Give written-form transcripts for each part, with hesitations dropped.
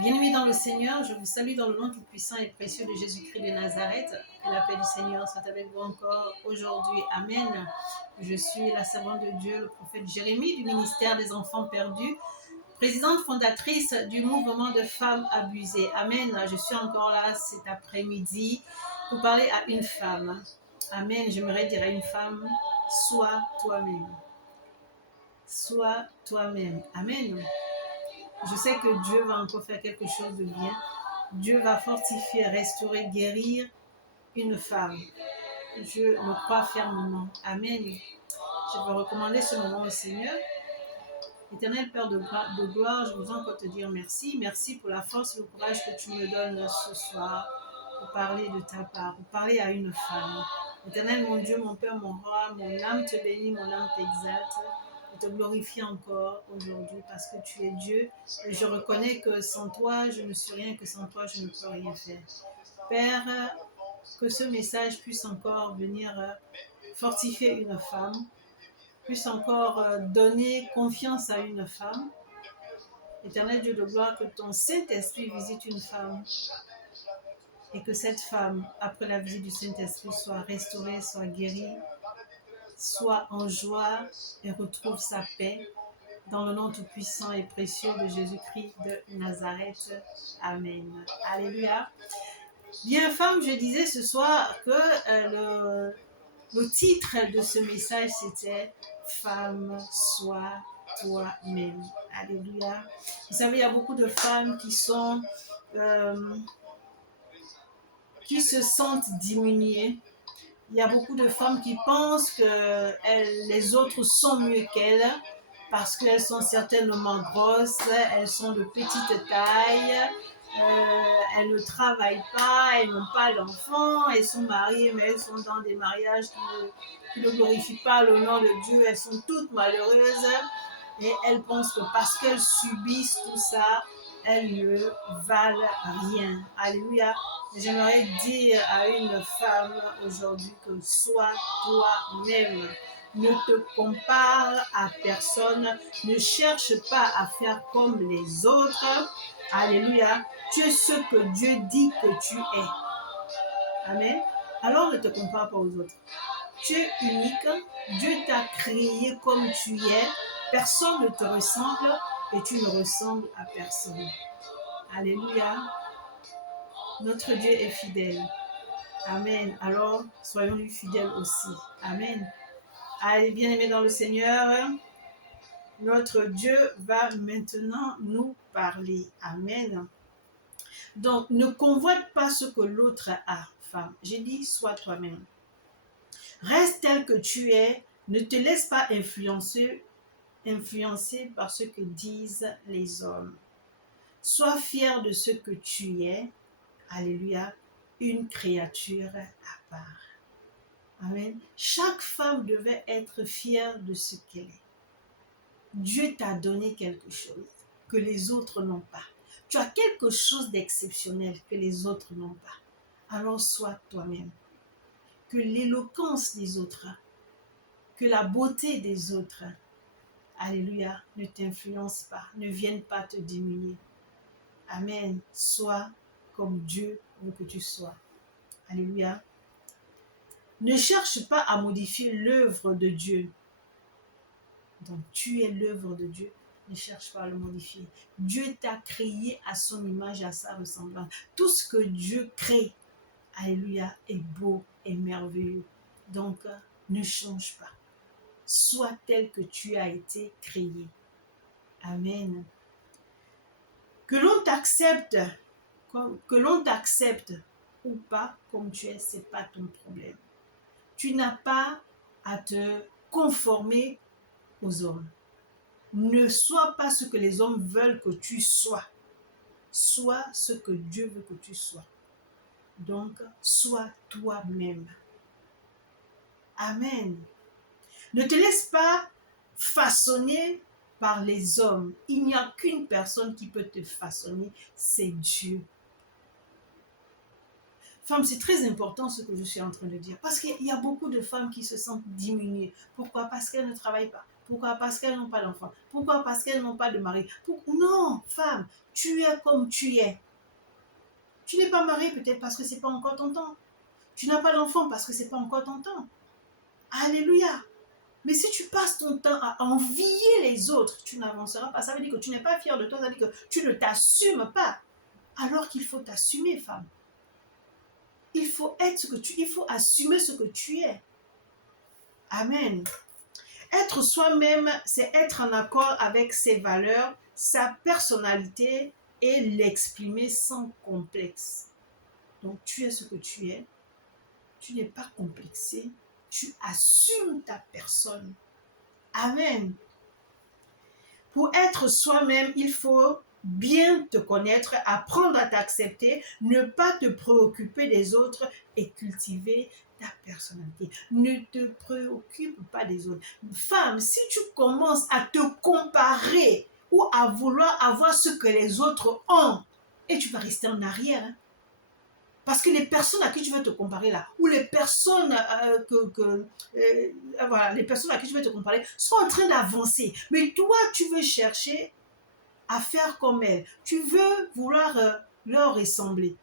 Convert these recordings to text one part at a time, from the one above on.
Bien-aimés dans le Seigneur, je vous salue dans le nom tout-puissant et précieux de Jésus-Christ de Nazareth. Que la paix du Seigneur soit avec vous encore aujourd'hui. Amen. Je suis la servante de Dieu, le prophète Jérémie du ministère des enfants perdus, présidente fondatrice du mouvement de femmes abusées. Amen. Je suis encore là cet après-midi pour parler à une femme. Amen. J'aimerais dire à une femme, sois toi-même. Sois toi-même. Amen. Je sais que Dieu va encore faire quelque chose de bien. Dieu va fortifier, restaurer, guérir une femme. Je le crois fermement. Amen. Je veux recommander ce moment au Seigneur. Éternel Père de gloire, je voudrais encore te dire merci. Merci pour la force et le courage que tu me donnes ce soir pour parler de ta part, pour parler à une femme. Éternel, mon Dieu, mon Père, mon roi, mon âme te bénit, mon âme t'exalte. Je te glorifie encore aujourd'hui parce que tu es Dieu. Et je reconnais que sans toi, je ne suis rien, que sans toi, je ne peux rien faire. Père, que ce message puisse encore venir fortifier une femme, puisse encore donner confiance à une femme. Éternel Dieu de gloire, que ton Saint-Esprit visite une femme et que cette femme, après la visite du Saint-Esprit, soit restaurée, soit guérie, soit en joie et retrouve sa paix. Dans le nom tout-puissant et précieux de Jésus-Christ de Nazareth. Amen. Alléluia. Bien, femme, je disais ce soir que le titre de ce message, c'était « Femme, sois toi-même ». Alléluia. Vous savez, il y a beaucoup de femmes qui se sentent diminuées. Il y a beaucoup de femmes qui pensent que les autres sont mieux qu'elles parce qu'elles sont certainement grosses, elles sont de petite taille, elles ne travaillent pas, elles n'ont pas d'enfants, elles sont mariées mais elles sont dans des mariages qui ne glorifient pas le nom de Dieu, elles sont toutes malheureuses et elles pensent que parce qu'elles subissent tout ça, elles ne valent rien. Alléluia. J'aimerais dire à une femme aujourd'hui que sois toi-même. Ne te compare à personne. Ne cherche pas à faire comme les autres. Alléluia. Tu es ce que Dieu dit que tu es. Amen. Alors ne te compare pas aux autres. Tu es unique. Dieu t'a créé comme tu es. Personne ne te ressemble et tu ne ressembles à personne. Alléluia. Notre Dieu est fidèle. Amen. Alors, soyons-lui fidèles aussi. Amen. Allez, bien-aimés dans le Seigneur, notre Dieu va maintenant nous parler. Amen. Donc, ne convoite pas ce que l'autre a, femme. J'ai dit, sois toi-même. Reste tel que tu es. Ne te laisse pas influencer par ce que disent les hommes. Sois fier de ce que tu es. Alléluia. Une créature à part. Amen. Chaque femme devait être fière de ce qu'elle est. Dieu t'a donné quelque chose que les autres n'ont pas. Tu as quelque chose d'exceptionnel que les autres n'ont pas. Alors sois toi-même. Que l'éloquence des autres, que la beauté des autres, alléluia, ne t'influence pas, ne vienne pas te diminuer. Amen. Sois comme Dieu veut que tu sois. Alléluia. Ne cherche pas à modifier l'œuvre de Dieu. Donc, tu es l'œuvre de Dieu. Ne cherche pas à le modifier. Dieu t'a créé à son image et à sa ressemblance. Tout ce que Dieu crée, alléluia, est beau et merveilleux. Donc, ne change pas. Sois tel que tu as été créé. Amen. Que l'on t'accepte ou pas comme tu es, ce n'est pas ton problème. Tu n'as pas à te conformer aux hommes. Ne sois pas ce que les hommes veulent que tu sois. Sois ce que Dieu veut que tu sois. Donc, sois toi-même. Amen. Ne te laisse pas façonner par les hommes. Il n'y a qu'une personne qui peut te façonner, c'est Dieu. Femme, c'est très important ce que je suis en train de dire. Parce qu'il y a beaucoup de femmes qui se sentent diminuées. Pourquoi? Parce qu'elles ne travaillent pas. Pourquoi? Parce qu'elles n'ont pas d'enfant. Pourquoi? Parce qu'elles n'ont pas de mari. Non, femme, tu es comme tu es. Tu n'es pas mariée peut-être parce que ce n'est pas encore ton temps. Tu n'as pas d'enfant parce que ce n'est pas encore ton temps. Alléluia. Mais si tu passes ton temps à envier les autres, tu n'avanceras pas. Ça veut dire que tu n'es pas fier de toi, ça veut dire que tu ne t'assumes pas. Alors qu'il faut t'assumer, femme. Il faut être ce que il faut assumer ce que tu es. Amen. Être soi-même, c'est être en accord avec ses valeurs, sa personnalité et l'exprimer sans complexe. Donc, tu es ce que tu es. Tu n'es pas complexé. Tu assumes ta personne. Amen. Pour être soi-même, il faut bien te connaître, apprendre à t'accepter, ne pas te préoccuper des autres et cultiver ta personnalité. Ne te préoccupe pas des autres. Femme, si tu commences à te comparer ou à vouloir avoir ce que les autres ont, et tu vas rester en arrière, hein. Parce que les personnes à qui tu veux te comparer là, ou les personnes voilà, les personnes à qui tu veux te comparer sont en train d'avancer. Mais toi, tu veux chercher à faire comme elles. Tu veux vouloir leur ressembler.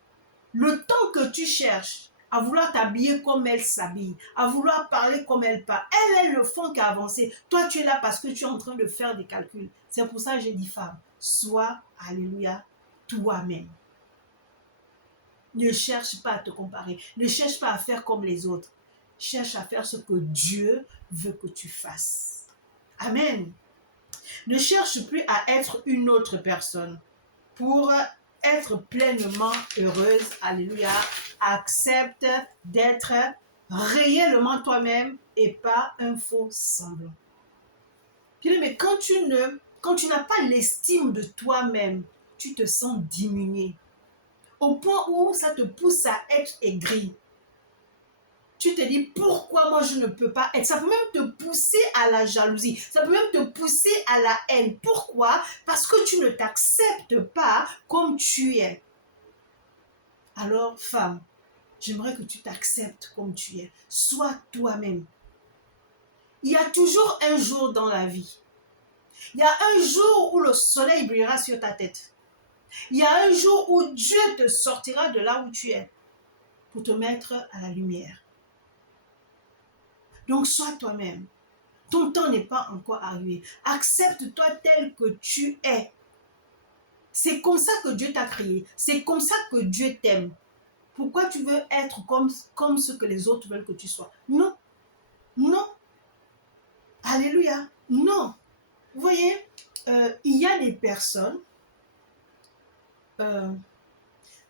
Le temps que tu cherches à vouloir t'habiller comme elles s'habillent, à vouloir parler comme elles parlent, elles ne font qu'avancer. Toi, tu es là parce que tu es en train de faire des calculs. C'est pour ça que j'ai dit, femme, sois, alléluia, toi-même. Ne cherche pas à te comparer. Ne cherche pas à faire comme les autres. Cherche à faire ce que Dieu veut que tu fasses. Amen. Ne cherche plus à être une autre personne. Pour être pleinement heureuse, alléluia, accepte d'être réellement toi-même et pas un faux semblant. Mais quand tu n'as pas l'estime de toi-même, tu te sens diminué. Au point où ça te pousse à être aigri. Tu te dis, pourquoi moi je ne peux pas être? Ça peut même te pousser à la jalousie. Ça peut même te pousser à la haine. Pourquoi? Parce que tu ne t'acceptes pas comme tu es. Alors, femme, j'aimerais que tu t'acceptes comme tu es. Sois toi-même. Il y a toujours un jour dans la vie. Il y a un jour où le soleil brillera sur ta tête. Il y a un jour où Dieu te sortira de là où tu es pour te mettre à la lumière. Donc, sois toi-même. Ton temps n'est pas encore arrivé. Accepte-toi tel que tu es. C'est comme ça que Dieu t'a créé. C'est comme ça que Dieu t'aime. Pourquoi tu veux être comme ce que les autres veulent que tu sois? Non. Non. Alléluia. Non. Vous voyez, il y a des personnes,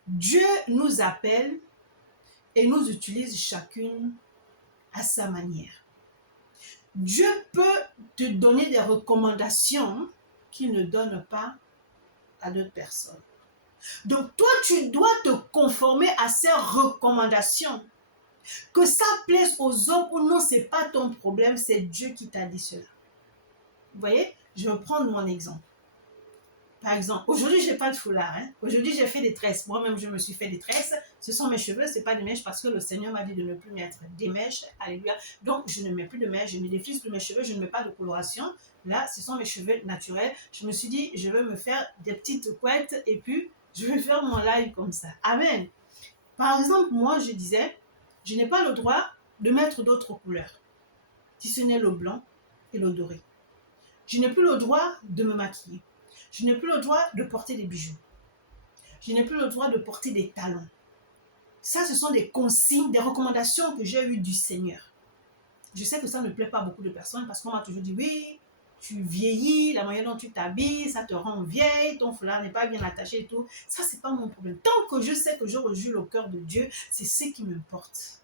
Dieu nous appelle et nous utilise chacune à sa manière. Dieu peut te donner des recommandations qu'il ne donne pas à d'autres personnes. Donc toi, tu dois te conformer à ces recommandations. Que ça plaise aux hommes ou non, ce n'est pas ton problème, c'est Dieu qui t'a dit cela. Vous voyez, je vais prendre mon exemple. Par exemple, aujourd'hui, je n'ai pas de foulard. Hein? Aujourd'hui, j'ai fait des tresses. Moi-même, je me suis fait des tresses. Ce sont mes cheveux, ce n'est pas des mèches parce que le Seigneur m'a dit de ne plus mettre des mèches. Alléluia. Donc, je ne mets plus de mèches, je ne défrise plus mes cheveux, je ne mets pas de coloration. Là, ce sont mes cheveux naturels. Je me suis dit, je vais me faire des petites couettes et puis je vais faire mon live comme ça. Amen. Par exemple, moi, je disais, je n'ai pas le droit de mettre d'autres couleurs, si ce n'est le blanc et le doré. Je n'ai plus le droit de me maquiller. Je n'ai plus le droit de porter des bijoux. Je n'ai plus le droit de porter des talons. Ça, ce sont des consignes, des recommandations que j'ai eues du Seigneur. Je sais que ça ne plaît pas à beaucoup de personnes parce qu'on m'a toujours dit, oui, tu vieillis, la manière dont tu t'habilles, ça te rend vieille, ton foulard n'est pas bien attaché et tout. Ça, c'est pas mon problème. Tant que je sais que je rejure le cœur de Dieu, c'est ce qui m'importe.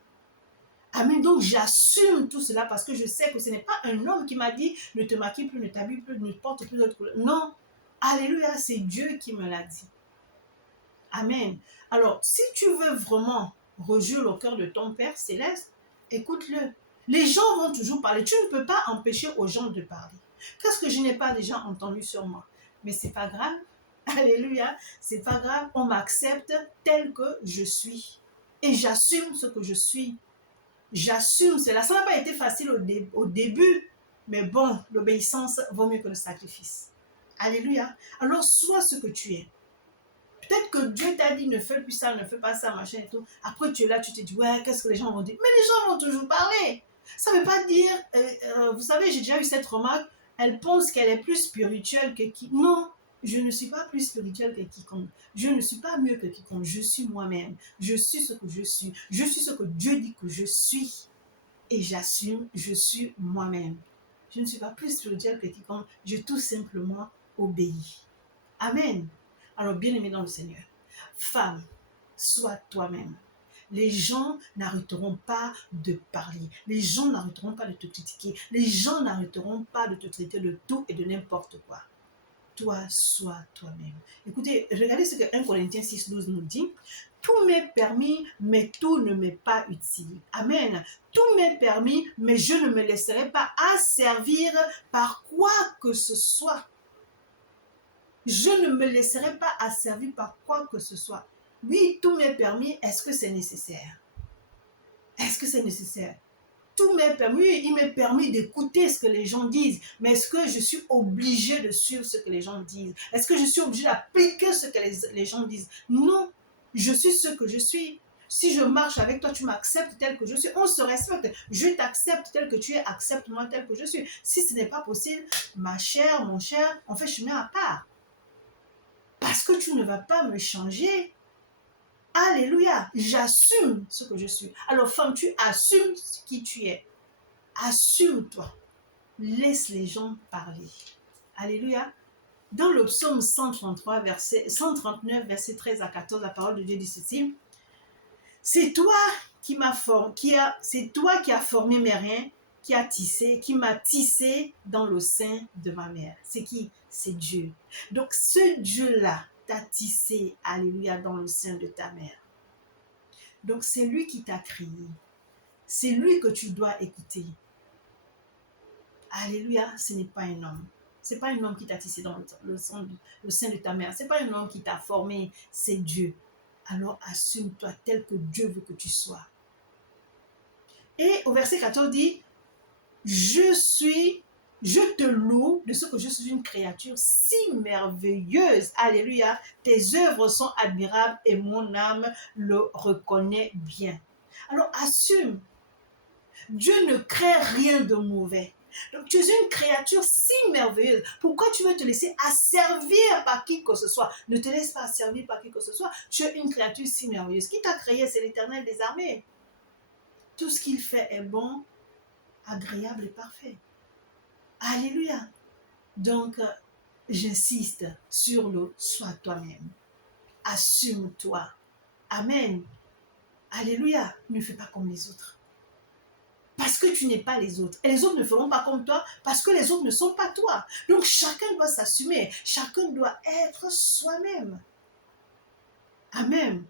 Amen. Donc, j'assume tout cela parce que je sais que ce n'est pas un homme qui m'a dit, ne te maquille plus, ne t'habille plus, ne porte plus d'autres couleurs. Non. Alléluia, c'est Dieu qui me l'a dit. Amen. Alors, si tu veux vraiment rejurer le cœur de ton Père céleste, écoute-le. Les gens vont toujours parler. Tu ne peux pas empêcher aux gens de parler. Qu'est-ce que je n'ai pas déjà entendu sur moi? Mais c'est pas grave. Alléluia. C'est pas grave. On m'accepte tel que je suis. Et j'assume ce que je suis. J'assume cela. Ça n'a pas été facile au début. Mais bon, l'obéissance vaut mieux que le sacrifice. Alléluia. Alors, sois ce que tu es. Peut-être que Dieu t'a dit ne fais plus ça, ne fais pas ça, machin et tout. Après, tu es là, tu te dis, ouais, qu'est-ce que les gens vont dire? Mais les gens vont toujours parler. Ça ne veut pas dire, vous savez, j'ai déjà eu cette remarque, elle pense qu'elle est plus spirituelle que qui. Non, je ne suis pas plus spirituelle que quiconque. Je ne suis pas mieux que quiconque. Je suis moi-même. Je suis ce que je suis. Je suis ce que Dieu dit que je suis. Et j'assume, je suis moi-même. Je ne suis pas plus spirituelle que quiconque. J'ai tout simplement obéi. Amen. Alors, bien-aimé dans le Seigneur, femme, sois toi-même. Les gens n'arrêteront pas de parler. Les gens n'arrêteront pas de te critiquer. Les gens n'arrêteront pas de te traiter de tout et de n'importe quoi. Toi, sois toi-même. Écoutez, regardez ce que 1 Corinthiens 6,12 nous dit. Tout m'est permis, mais tout ne m'est pas utile. Amen. Tout m'est permis, mais je ne me laisserai pas asservir par quoi que ce soit. Je ne me laisserai pas asservir par quoi que ce soit. Oui, tout m'est permis. Est-ce que c'est nécessaire? Est-ce que c'est nécessaire? Tout m'est permis. Oui, il m'est permis d'écouter ce que les gens disent. Mais est-ce que je suis obligée de suivre ce que les gens disent? Est-ce que je suis obligée d'appliquer ce que les gens disent? Non. Je suis ce que je suis. Si je marche avec toi, tu m'acceptes tel que je suis. On se respecte. Je t'accepte tel que tu es. Accepte-moi tel que je suis. Si ce n'est pas possible, ma chère, mon cher, on fait chemin à part. Parce que tu ne vas pas me changer. Alléluia. J'assume ce que je suis. Alors, femme, tu assumes qui tu es. Assume-toi. Laisse les gens parler. Alléluia. Dans le psaume 139, verset 13 à 14, la parole de Dieu dit ceci. C'est toi qui m'as formé, c'est toi qui as formé mes reins, qui m'a tissé dans le sein de ma mère. C'est qui? C'est Dieu. Donc ce Dieu-là t'a tissé, alléluia, dans le sein de ta mère. Donc c'est lui qui t'a créé. C'est lui que tu dois écouter. Alléluia, ce n'est pas un homme. Ce n'est pas un homme qui t'a tissé dans le sein de ta mère. Ce n'est pas un homme qui t'a formé, c'est Dieu. Alors assume-toi tel que Dieu veut que tu sois. Et au verset 14 dit, je te loue de ce que je suis une créature si merveilleuse. Alléluia. Tes œuvres sont admirables et mon âme le reconnaît bien. Alors assume. Dieu ne crée rien de mauvais. Donc tu es une créature si merveilleuse. Pourquoi tu veux te laisser asservir par qui que ce soit? Ne te laisse pas asservir par qui que ce soit. Tu es une créature si merveilleuse. Qui t'a créé? C'est l'Éternel des armées. Tout ce qu'il fait est bon, agréable et parfait. Alléluia. Donc, j'insiste sur le sois toi-même. Assume-toi. Amen. Alléluia. Ne fais pas comme les autres. Parce que tu n'es pas les autres. Et les autres ne feront pas comme toi parce que les autres ne sont pas toi. Donc, chacun doit s'assumer. Chacun doit être soi-même. Amen.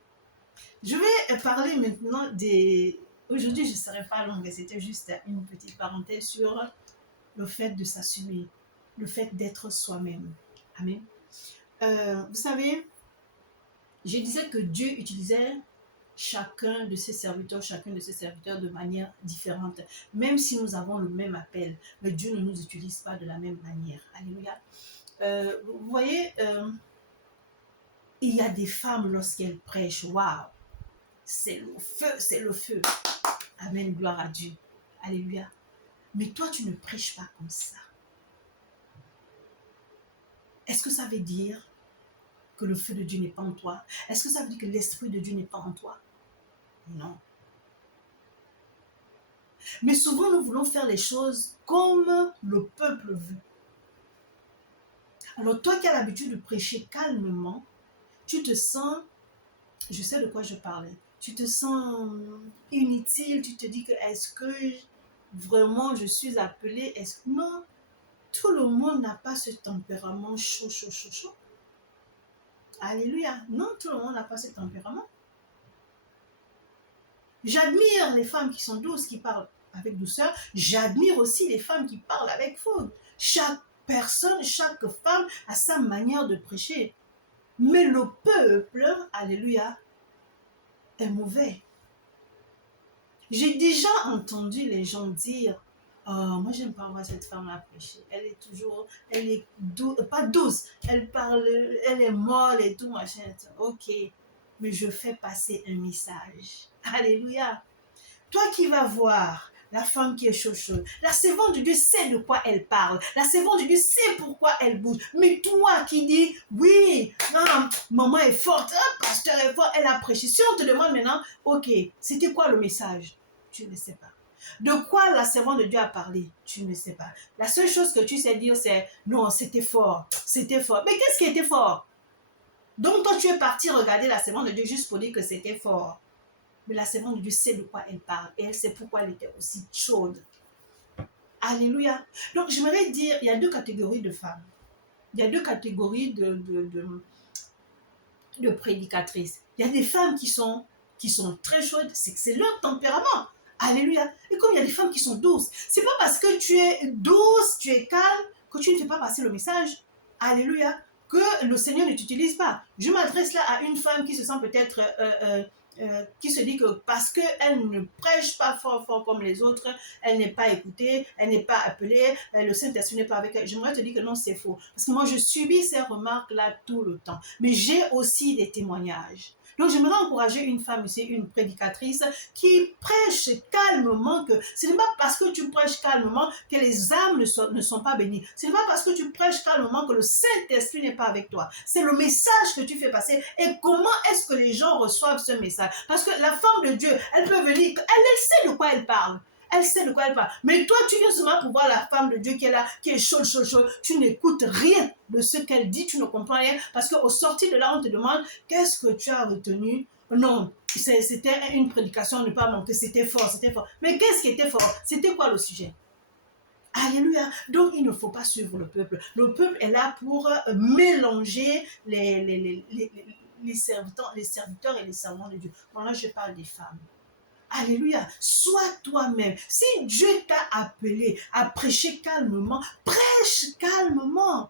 Je vais parler maintenant des... Aujourd'hui, je ne serai pas longue, mais c'était juste une petite parenthèse sur le fait de s'assumer, le fait d'être soi-même. Amen. Vous savez, je disais que Dieu utilisait chacun de ses serviteurs de manière différente. Même si nous avons le même appel, mais Dieu ne nous utilise pas de la même manière. Alléluia. Vous voyez, il y a des femmes lorsqu'elles prêchent, waouh, c'est le feu, c'est le feu. Amen, gloire à Dieu. Alléluia. Mais toi, tu ne prêches pas comme ça. Est-ce que ça veut dire que le feu de Dieu n'est pas en toi? Est-ce que ça veut dire que l'Esprit de Dieu n'est pas en toi? Non. Mais souvent, nous voulons faire les choses comme le peuple veut. Alors, toi qui as l'habitude de prêcher calmement, tu te sens, je sais de quoi je parle, tu te sens inutile, tu te dis que est-ce que vraiment je suis appelée? Est-ce que non? Tout le monde n'a pas ce tempérament chaud. Alléluia. Non, tout le monde n'a pas ce tempérament. J'admire les femmes qui sont douces, qui parlent avec douceur. J'admire aussi les femmes qui parlent avec fougue. Chaque personne, chaque femme a sa manière de prêcher. Mais le peuple, alléluia, est mauvais. J'ai déjà entendu les gens dire, moi, j'aime pas voir cette femme-là prêcher. Elle est toujours, elle est pas douce, elle parle, elle est molle et tout, machin. Ok, mais je fais passer un message. Alléluia. Toi qui vas voir la femme qui est chaude, la servante de Dieu sait de quoi elle parle. La servante de Dieu sait pourquoi elle bouge. Mais toi qui dis, oui, non, maman est forte, pasteur est fort, elle a prêché. Si on te demande maintenant, ok, c'était quoi le message? Tu ne sais pas. De quoi la servante de Dieu a parlé? Tu ne sais pas. La seule chose que tu sais dire, c'est, non, c'était fort, c'était fort. Mais qu'est-ce qui était fort? Donc toi, tu es parti regarder la servante de Dieu juste pour dire que c'était fort. Mais la servante de Dieu sait de quoi elle parle et elle sait pourquoi elle était aussi chaude. Alléluia. Donc, j'aimerais dire, il y a deux catégories de femmes. Il y a deux catégories de prédicatrices. Il y a des femmes qui sont très chaudes, c'est leur tempérament. Alléluia. Et comme il y a des femmes qui sont douces, c'est pas parce que tu es douce, tu es calme, que tu ne fais pas passer le message. Alléluia. Que le Seigneur ne t'utilise pas. Je m'adresse là à une femme qui se sent peut-être qui se dit que parce qu'elle ne prêche pas fort comme les autres, elle n'est pas écoutée, elle n'est pas appelée, le Saint-Esprit n'est pas avec elle. J'aimerais te dire que non, c'est faux. Parce que moi, je subis ces remarques-là tout le temps. Mais j'ai aussi des témoignages. Donc, j'aimerais encourager une femme ici, une prédicatrice, qui prêche calmement, que ce n'est pas parce que tu prêches calmement que les âmes ne sont pas bénies. Ce n'est pas parce que tu prêches calmement que le Saint-Esprit n'est pas avec toi. C'est le message que tu fais passer. Et comment est-ce que les gens reçoivent ce message? Parce que la femme de Dieu, elle peut venir, elle sait de quoi elle parle. Elle sait de quoi elle parle. Mais toi, tu viens seulement pour voir la femme de Dieu qui est là, qui est chaude. Tu n'écoutes rien de ce qu'elle dit, tu ne comprends rien. Parce qu'au sortir de là, on te demande, qu'est-ce que tu as retenu? Non, c'était une prédication, ne pas manquer, c'était fort. Mais qu'est-ce qui était fort? C'était quoi le sujet? Alléluia. Donc, il ne faut pas suivre le peuple. Le peuple est là pour mélanger les serviteurs et les servants de Dieu. Bon, là, je parle des femmes. Alléluia. Sois toi-même. Si Dieu t'a appelé à prêcher calmement, prêche calmement.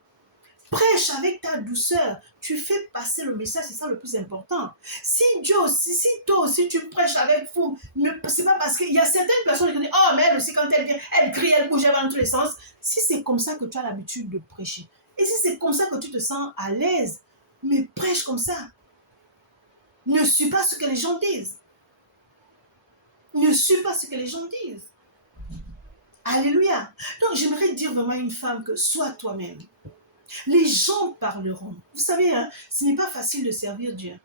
Prêche avec ta douceur. Tu fais passer le message, c'est ça le plus important. Si toi aussi tu prêches avec fou, c'est pas parce qu'il y a certaines personnes qui disent, oh, mais elle aussi, quand elle vient, elle crie, elle bouge, elle va dans tous les sens. Si c'est comme ça que tu as l'habitude de prêcher, et si c'est comme ça que tu te sens à l'aise, mais prêche comme ça. Ne suis pas ce que les gens disent. Ne suis pas ce que les gens disent. Alléluia. Donc, j'aimerais dire vraiment à une femme que sois toi-même. Les gens parleront. Vous savez, hein, ce n'est pas facile de servir Dieu.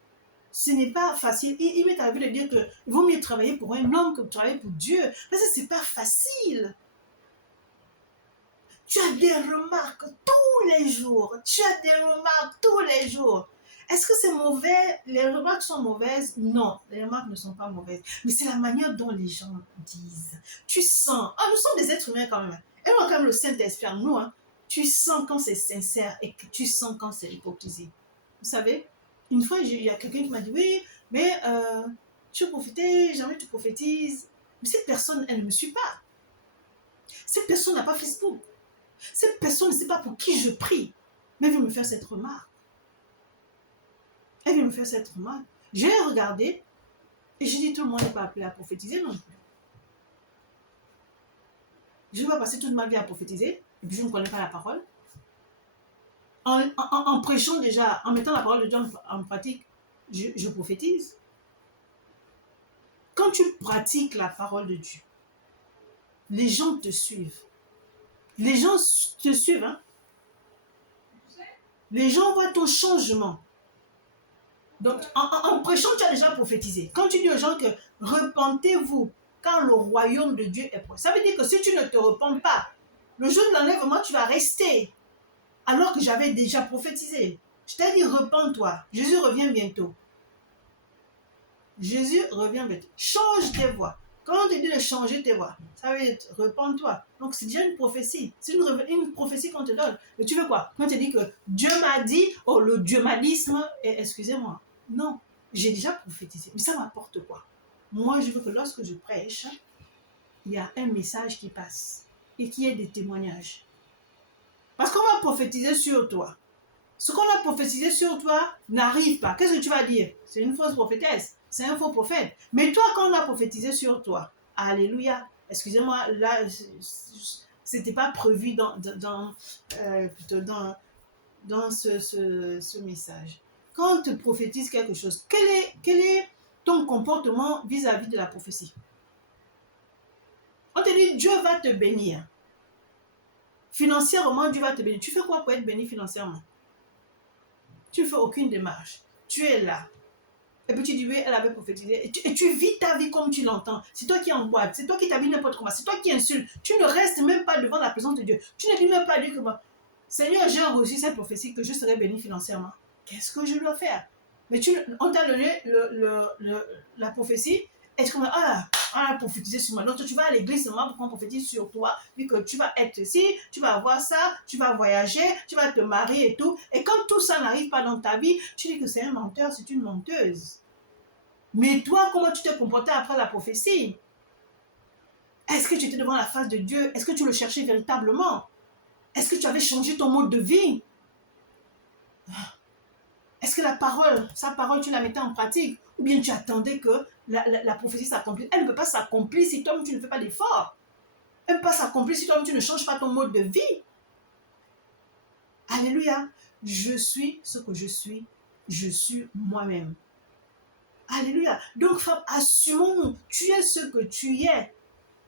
Ce n'est pas facile. Il m'est arrivé de dire qu'il vaut mieux travailler pour un homme que de travailler pour Dieu. Parce que ce n'est pas facile. Tu as des remarques tous les jours. Est-ce que c'est mauvais? Les remarques sont mauvaises? Non, les remarques ne sont pas mauvaises. Mais c'est la manière dont les gens disent. Tu sens. Nous sommes des êtres humains quand même. Et on a quand même le Saint-Esprit en nous. Hein. Tu sens quand c'est sincère et que tu sens quand c'est hypocrisie. Vous savez, une fois, il y a quelqu'un qui m'a dit, oui, mais tu as prophété, jamais tu prophétises. Mais cette personne, elle ne me suit pas. Cette personne n'a pas Facebook. Cette personne ne sait pas pour qui je prie. Mais elle veut me faire cette remarque. J'ai regardé et j'ai dit, tout le monde n'est pas appelé à prophétiser non plus. Je ne vais pas passer toute ma vie à prophétiser et puis je ne connais pas la parole. En prêchant déjà, en mettant la parole de Dieu en pratique, je prophétise. Quand tu pratiques la parole de Dieu, les gens te suivent. Les gens te suivent. Hein? Les gens voient ton changement. Donc, en prêchant, tu as déjà prophétisé. Quand tu dis aux gens que repentez-vous, car le royaume de Dieu est proche. Ça veut dire que si tu ne te repens pas, le jour de l'enlèvement, tu vas rester. Alors que j'avais déjà prophétisé. Je t'ai dit, repens-toi. Jésus revient bientôt. Change tes voies. Quand on te dit de changer tes voies, ça veut dire, repens-toi. Donc, c'est déjà une prophétie. C'est une prophétie qu'on te donne. Mais tu veux quoi? Quand on te dit que Dieu m'a dit, oh, le dieumadisme, excusez-moi. Non, j'ai déjà prophétisé. Mais ça m'apporte quoi? Moi, je veux que lorsque je prêche, il y a un message qui passe et qu'il y ait des témoignages. Parce qu'on va prophétiser sur toi. Ce qu'on a prophétisé sur toi n'arrive pas. Qu'est-ce que tu vas dire? C'est une fausse prophétesse. C'est un faux prophète. Mais toi, quand on a prophétisé sur toi, alléluia, Excusez-moi, là, c'était pas prévu plutôt dans ce message. Quand on te prophétise quelque chose, quel est ton comportement vis-à-vis de la prophétie? On te dit, Dieu va te bénir. Financièrement, Dieu va te bénir. Tu fais quoi pour être béni financièrement? Tu ne fais aucune démarche. Tu es là. Et puis tu dis, oui, elle avait prophétisé. Et tu vis ta vie comme tu l'entends. C'est toi qui en boîte. C'est toi qui t'habilles n'importe comment. C'est toi qui insultes. Tu ne restes même pas devant la présence de Dieu. Tu ne dis même pas à Dieu que, Seigneur, j'ai reçu cette prophétie que je serai béni financièrement. Qu'est-ce que je dois faire? Mais on t'a donné la prophétie. Et tu commences, on a prophétisé sur moi. Donc tu vas à l'église seulement pour qu'on prophétise sur toi. Vu que tu vas être ici, tu vas avoir ça, tu vas voyager, tu vas te marier et tout. Et quand tout ça n'arrive pas dans ta vie, tu dis que c'est un menteur, c'est une menteuse. Mais toi, comment tu t'es comporté après la prophétie? Est-ce que tu étais devant la face de Dieu? Est-ce que tu le cherchais véritablement? Est-ce que tu avais changé ton mode de vie? Est-ce que sa parole, tu la mettais en pratique? Ou bien tu attendais que la prophétie s'accomplisse? Elle ne peut pas s'accomplir si toi, tu ne fais pas d'effort. Elle ne peut pas s'accomplir si toi, tu ne changes pas ton mode de vie. Alléluia. Je suis ce que je suis. Je suis moi-même. Alléluia. Donc, femme, assumons-nous. Tu es ce que tu es.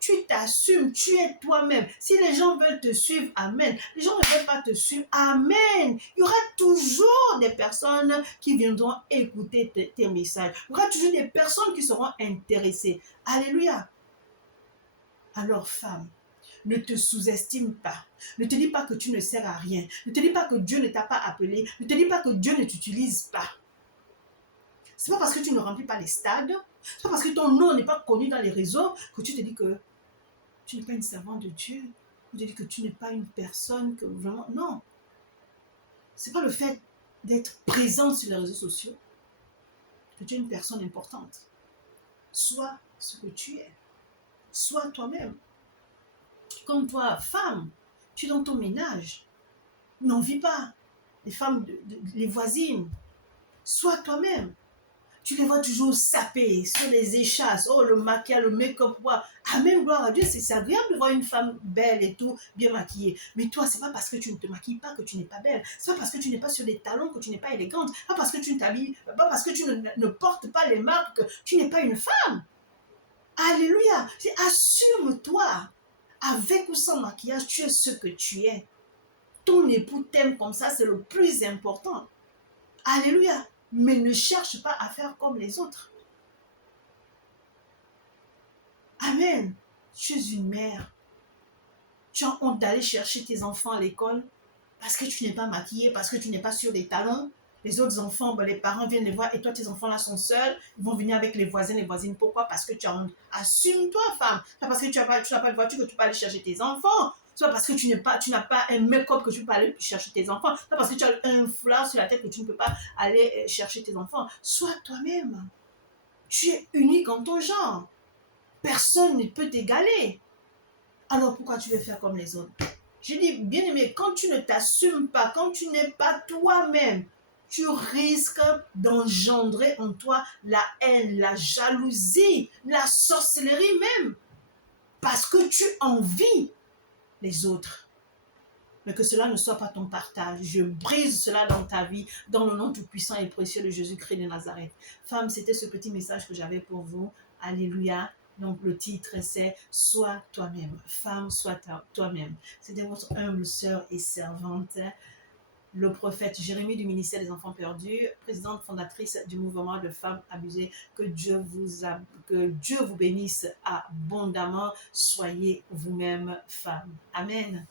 Tu t'assumes, tu es toi-même. Si les gens veulent te suivre, amen. Les gens ne veulent pas te suivre, amen. Il y aura toujours des personnes qui viendront écouter tes messages. Il y aura toujours des personnes qui seront intéressées. Alléluia. Alors, femme, ne te sous-estime pas. Ne te dis pas que tu ne sers à rien. Ne te dis pas que Dieu ne t'a pas appelé. Ne te dis pas que Dieu ne t'utilise pas. C'est pas parce que tu ne remplis pas les stades, c'est pas parce que ton nom n'est pas connu dans les réseaux que tu te dis que tu n'es pas une servante de Dieu. Tu te dis que tu n'es pas une personne que vraiment... Non. C'est pas le fait d'être présente sur les réseaux sociaux que tu es une personne importante. Sois ce que tu es. Sois toi-même. Comme toi, femme, tu es dans ton ménage. N'envie pas les femmes, les voisines. Sois toi-même. Tu les vois toujours saper sur les échasses. Oh, le maquillage, le make-up. Amen, gloire à Dieu. C'est agréable de voir une femme belle et tout, bien maquillée. Mais toi, c'est pas parce que tu ne te maquilles pas que tu n'es pas belle. C'est pas parce que tu n'es pas sur des talons que tu n'es pas élégante. Pas parce que tu ne t'habilles, pas parce que tu ne portes pas les marques que tu n'es pas une femme. Alléluia. Assume-toi. Avec ou sans maquillage, tu es ce que tu es. Ton époux t'aime comme ça, c'est le plus important. Alléluia. Mais ne cherche pas à faire comme les autres. Amen. Tu es une mère. Tu as honte d'aller chercher tes enfants à l'école parce que tu n'es pas maquillée, parce que tu n'es pas sur des talons. Les autres enfants, les parents viennent les voir et toi, tes enfants là sont seuls. Ils vont venir avec les voisins, les voisines. Pourquoi? Parce que tu as honte. Assume-toi, femme. C'est parce que tu n'as pas de voiture que tu peux aller chercher tes enfants. C'est parce que tu n'as pas un make-up que tu peux aller chercher tes enfants. C'est parce que tu as un foulard sur la tête que tu ne peux pas aller chercher tes enfants. Sois toi-même. Tu es unique en ton genre. Personne ne peut t'égaler. Alors pourquoi tu veux faire comme les autres? Je dis, bien aimé, quand tu ne t'assumes pas, quand tu n'es pas toi-même, tu risques d'engendrer en toi la haine, la jalousie, la sorcellerie même. Parce que tu envies les autres. Mais que cela ne soit pas ton partage. Je brise cela dans ta vie, dans le nom tout-puissant et précieux de Jésus-Christ de Nazareth. Femme, c'était ce petit message que j'avais pour vous. Alléluia. Donc le titre c'est « Sois toi-même ». Femme, sois toi-même. C'était votre humble sœur et servante, le prophète Jérémie du ministère des Enfants Perdus, présidente fondatrice du mouvement de femmes abusées. Que Dieu vous bénisse abondamment. Soyez vous-même femme. Amen.